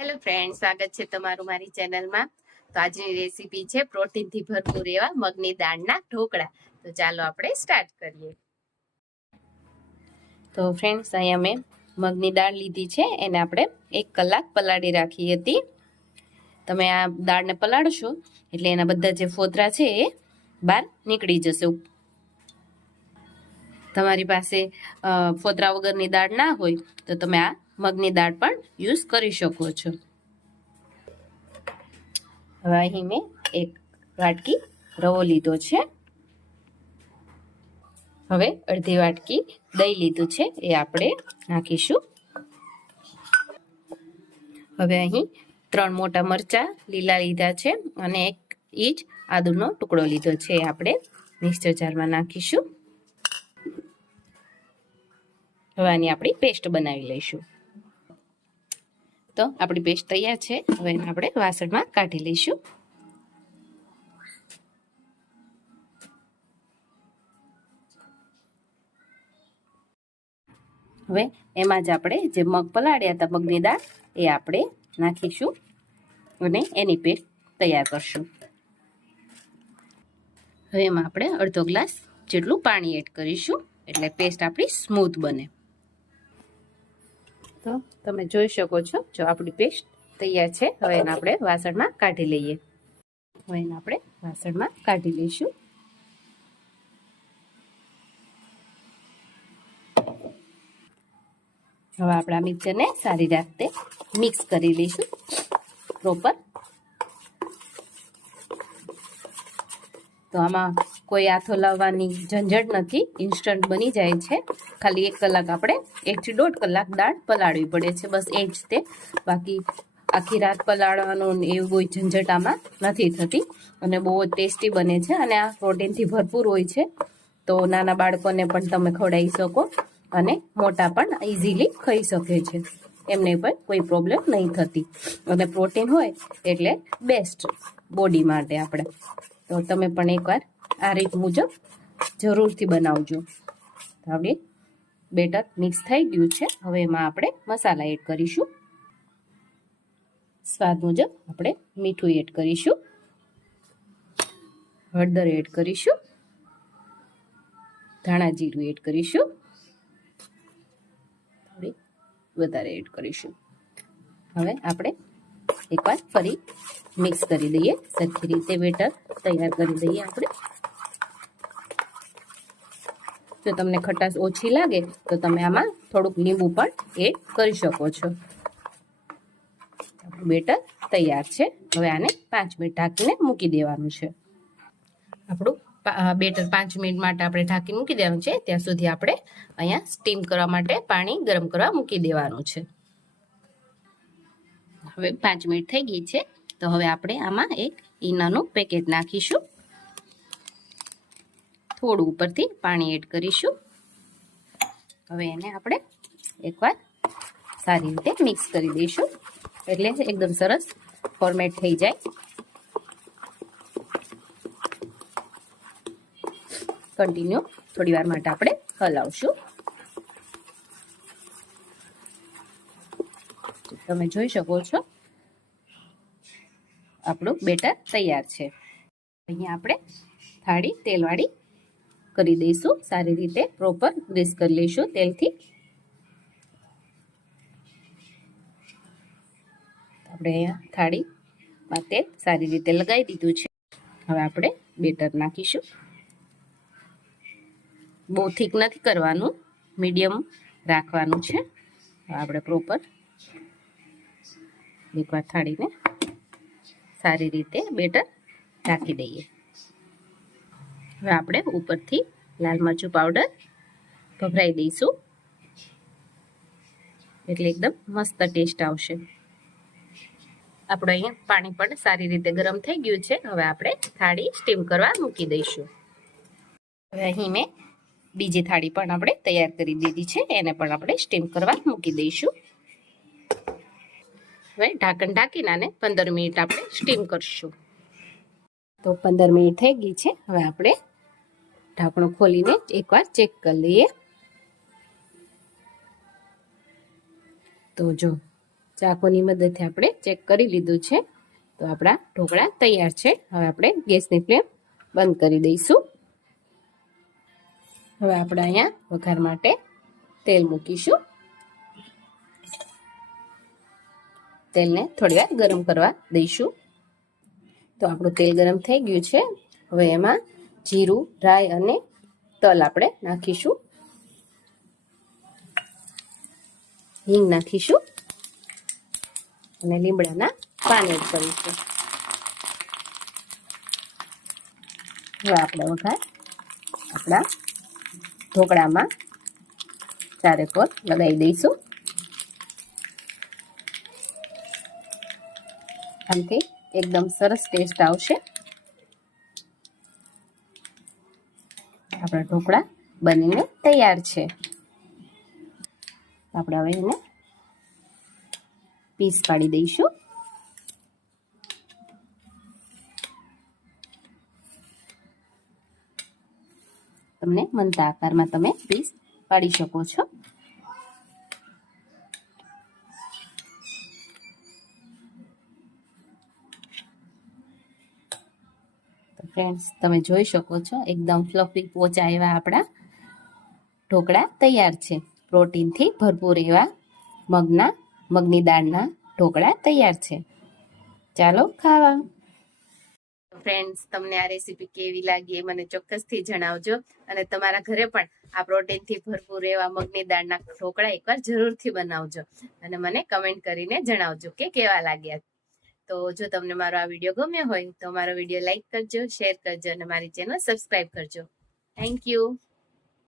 Hello friend સ્વાગત છે તમારું મારી ચેનલમાં. તો આજની રેસીપી છે પ્રોટીનથી ભરપૂર એવા મગની દાળના ઢોકળા. તો ચાલો આપણે સ્ટાર્ટ કરીએ. તો ફ્રેન્ડ્સ અહીંયા મેં મગની દાળ લીધી છે. એને આપણે એક કલાક પલાળી રાખી હતી. તમે આ દાળને પલાળશો એટલે એના બધા જે ફોતરા છે એ બહાર નીકળી જશે. તમારી પાસે ફોતરા વગરની દાળ ના હોય તો તમે આ મગની દાળ પણ યુઝ કરી શકો છો. હવે અહીં મેં એક વાટકી રવો લીધો છે. હવે અડધી વાટકી દહીં લીધું છે, એ આપણે નાખીશું. હવે અહીં ત્રણ મોટા મરચા લીલા લીધા છે અને એક ઇંચ આદુનો ટુકડો લીધો છે, એ આપણે મિક્સર જારમાં નાખીશું. હવે આની આપણી પેસ્ટ બનાવી લઈશું. તો આપણી પેસ્ટ તૈયાર છે. હવે એને આપણે વાસણમાં કાઢી લઈશું. હવે એમાં જ આપણે જે મગ પલાળ્યા હતા, મગની દાળ, એ આપણે નાખીશું અને એની પેસ્ટ તૈયાર કરશું. હવે એમાં આપણે અડધો ગ્લાસ જેટલું પાણી એડ કરીશું. એટલે પેસ્ટ આપણી સ્મૂથ બને. તો તમે જોઈ શકો છો. જો આપણી પેસ્ટ તૈયાર છે, હવે એને આપણે વાસણમાં કાઢી લઈએ. હવે એને આપણે વાસણમાં કાઢી લઈશું. હવે આપણે આ મિક્સરને સારી રીતે મિક્સ કરી લઈશું. પ્રોપર. તો આમાં કોઈ આથો લાવવાની ઝંઝટ નથી ઇન્સ્ટન્ટ બની જાય છે. ખાલી એક કલાક આપણે એકથી દોઢ કલાક દાળ પલાળવી પડે છે, બસ એ જ તે. બાકી આખી રાત પલાળવાનું એવું કોઈ ઝંઝટ આમાં નથી થતી અને બહુ જ ટેસ્ટી બને છે અને આ પ્રોટીનથી ભરપૂર હોય છે. તો નાના બાળકોને પણ તમે ખવડાવી શકો અને મોટા પણ ઇઝીલી ખાઈ શકે છે. એમને પણ કોઈ પ્રોબ્લેમ નહીં થતી. અને પ્રોટીન હોય એટલે બેસ્ટ બોડી માટે આપણે. તો તમે પણ એકવાર આ રીત મુજબ જરૂરથી બનાવજો. હવે બેટર મિક્સ થઈ ગયું છે. હવે એમાં આપણે મસાલા એડ કરીશું. સ્વાદ મુજબ આપણે મીઠું એડ કરીશું. હળદર એડ કરીશું. ધાણા જીરું એડ કરીશું. વધારે એડ કરીશું. હવે આપણે એકવાર ફરી મિક્સ કરી દઈએ. સરખી રીતે બેટર તૈયાર કરી દઈએ આપણે. જો તમને ખટાશ ઓછી લાગે, તો તમે આમાં થોડુંક લીંબુ પણ એડ કરી શકો છો. બેટર તૈયાર છે. હવે આને પાંચ મિનિટ ઢાંકીને મૂકી દેવાનું છે. આપણું બેટર પાંચ મિનિટ માટે આપણે ઢાંકી મૂકી દેવાનું છે. ત્યાં સુધી આપણે અહીંયા સ્ટીમ કરવા માટે પાણી ગરમ કરવા મૂકી દેવાનું છે. હવે પાંચ મિનિટ થઈ ગઈ છે. તો હવે આપણે આમાં એક ઈનાનું પેકેટ નાખીશું. થોડું ઉપરથી પાણી એડ કરીશું. હવે એને આપણે એકવાર સારી રીતે મિક્સ કરી દઈશું. એટલે એકદમ સરસ ફોર્મેટ થઈ જાય. કન્ટિન્યુ થોડી વાર માટે આપણે હલાવશું. તમે જોઈ શકો છો આપણું બેટર તૈયાર છે. અહીંયા આપણે થાળી, તેલવાળી કરી દઈશું. સારી રીતે પ્રોપર ગ્રીસ કરી લઈશું તેલથી. આપણે અહીંયા થાળીમાં તેલ સારી રીતે લગાવી દીધું છે. હવે આપણે બેટર નાખીશું. બહુ થીક નથી કરવાનું. મીડિયમ રાખવાનું છે. આપણે પ્રોપર એકવાર થાળીને સારી રીતે બેટર રાખી દઈએ. હવે આપણે ઉપરથી લાલ મરચું પાવડર ભભરાઈ દઈશું. એટલે એકદમ મસ્ત ટેસ્ટ આવશે. આપણે અહીંયા પાણી પણ સારી રીતે ગરમ થઈ ગયું છે. હવે આપણે થાળી સ્ટીમ કરવા મૂકી દઈશું. હવે અહીં મેં બીજી થાળી પણ આપણે તૈયાર કરી દીધી છે. એને પણ આપણે સ્ટીમ કરવા મૂકી દઈશું. હવે ઢાંકણ ઢાંકીને આને પંદર મિનિટ આપણે સ્ટીમ કરશું. તો પંદર મિનિટ થઈ ગઈ છે. હવે આપણે ઢાંકણું ખોલીને એકવાર ચેક કરી લઈએ. તો જો, ચાકુની મદદથી આપણે ચેક કરી લીધું છે. તો આપણા ઢોકળા તૈયાર છે. હવે આપણે ગેસની ફ્લેમ બંધ કરી દઈશું. હવે આપણે અહીંયા વઘાર માટે તેલ મૂકીશું. તેલને થોડી વાર ગરમ કરવા દઈશું. તો આપણું તેલ ગરમ થઈ ગયું છે. હવે એમાં જીરું, રાઈ અને તલ આપણે નાખીશું. હિંગ નાખીશું. અને લીમડાના પાન એડ કરીશું. હવે આપણે વઘાર આપણા ઢોકળામાં ચારે કોર લગાવી દઈશું. આનાથી એકદમ સરસ ટેસ્ટ આવશે. આપણા ઢોકળા બનીને તૈયાર છે. આપણે હવે એને પીસ પાડી દઈશું. તમને મનતા આકારમાં તમે પીસ પાડી શકો છો. ફ્રેન્ડ્સ તમે જોઈ શકો છો, એકદમ ફ્લફી પોચા એવા આપણા ઢોકળા તૈયાર છે. પ્રોટીનથી ભરપૂર એવા મગના, મગની દાળના ઢોકળા તૈયાર છે. ચાલો ખાવા. ફ્રેન્ડ્સ તમને આ રેસીપી કેવી લાગી એ મને ચોક્કસથી જણાવજો અને તમારા ઘરે પણ આ પ્રોટીનથી ભરપૂર એવા મગની દાળના ઢોકળા એકવાર જરૂરથી બનાવજો અને મને કમેન્ટ કરીને જણાવજો કે કેવા લાગ્યા. તો જો તમને મારો આ વીડિયો ગમ્યો હોય તો મારો વીડિયો લાઈક કરજો, શેર કરજો અને મારી ચેનલ સબસ્ક્રાઈબ કરજો. Thank you